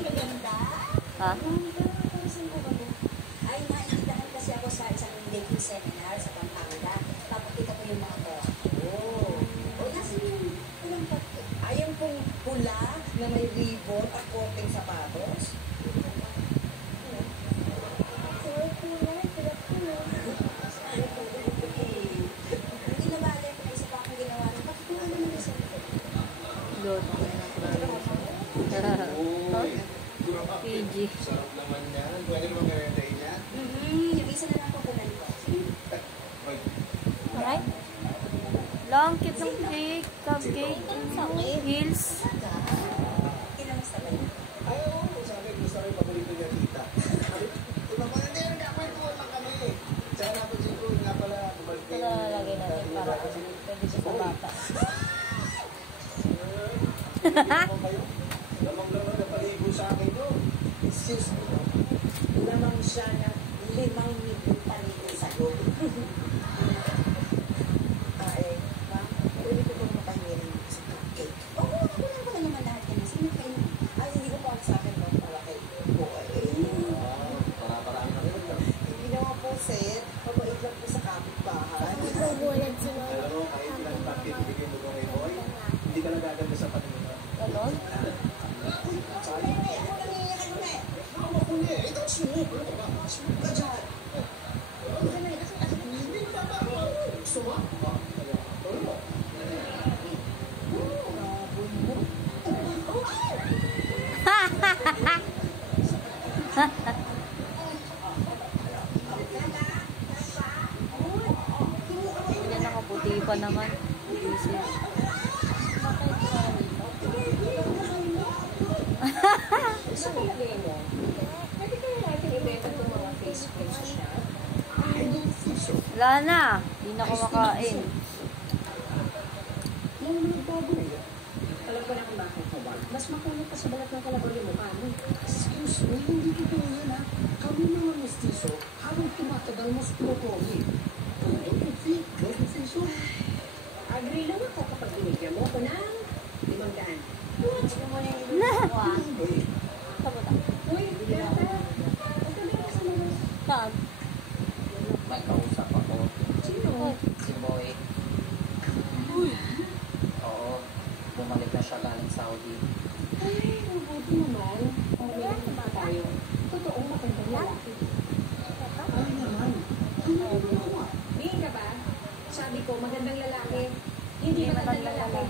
Ha? Ay, nainitahan kasi ako sa isang dating seminar sa Pampanga. Tapos kita ko yung mga oh. O, nasa yung pulang pati. Ay, yung pula na may ribbon at korteng sapatos. Hindi na bali ako na isa pa akong ginawa. Bakit ko naman yung isa nito? Loto. PG. Sarap naman yan. Pwede naman kaya niya? Yung isa na lang ako pumalito. Alright? Long keep ng cake, cupcake, heels. Kinamusta ba yun? Ay, oo. Sabi, gusto rin paborito niya tita. Hindi, nagkakwentuhan lang kami. Tsaka napansin ko, nga pala, bumalik Ito na lalagay natin para pwede siya sa bata. Lamang-lamang na paligo sa akin doon. Excuse me. Lamang siya na 5 milyon paligo sa loob. Ma, pwede ko itong makahirin sa cupcake. Oo, ako lang pala naman lahat yan. Sino kayo? Ay, hindi ko pa sa akin lang para kay boy. Para-paraan na rin. Hindi naman po, sir. Mabait lang po sa kapitbahay. Alam mo, kahit ilang bakit ibigay mo kay boy, hindi ka nagaganda sa paningin. Ganon? Sorry, ako nangiyakan mo na eh. Ako niya, ikaw sumuk. Sumuk ka dyan. Hindi mo tama. Sumak? Yan, nakaputi pa naman. Busy. Sa palagay mo, pwede kaya natin ibenta itong mga face cream sa shop? Wala na. Hindi na kumakain. Yan naman nagbago eh. Alam ko na kung bakit ka ba. Mas makulit pa sa balat ng kalabaw yung mukha mo. Excuse me, hindi ko yan ha. Kami mga mestizo, habang tumatagal mas puro-pogi. Agree lang ako kapag binigyan mo ko ng 500. Ano mo na yung ilusin mo ah? Sabot ah. Uy, Berta. Pagkabi ka sa mga... Saan? May kausap ako. Sino? Si Boy. Oo. Bumalik na siya galing Saudi. Ay, mabuti naman. Pumili na tayo. Totoong magandang lalaki. Ay naman, Tingin ka ba? Sabi ko, magandang lalaki. Hindi magandang lalaki.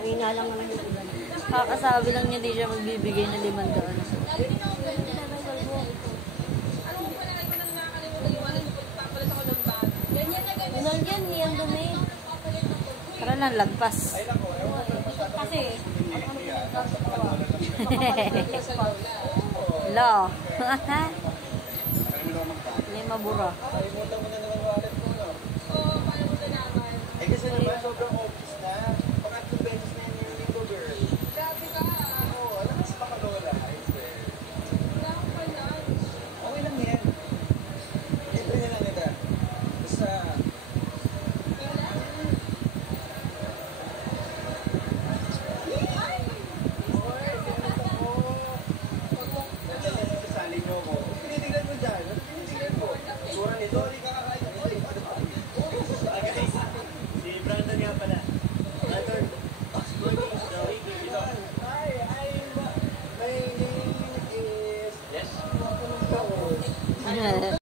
Uwi na lang naman yung ulan. Kakasabi lang niya di siya magbibigay na 500. Ganyan niyan dumi. Para lang lagpas. Kasi, Lo. Lima bura. Kalimutan mo na naman wallet mo, no? Eh kasi naman, sobrang obvious na. Pangatlong beses na yung linggo, girl. Grabe ka. Oo, alam mo sa pakalola. I swear. Okay lang yan. Libre na lang kita. Basta... Kasali niyo ako. Tinitignan mo dyan. Ano tinitignan mo? Sura nito, hindi ka kakain. Si Brandon nga pala. Brandon. Hi, my name is... Yes. Ako ng taon.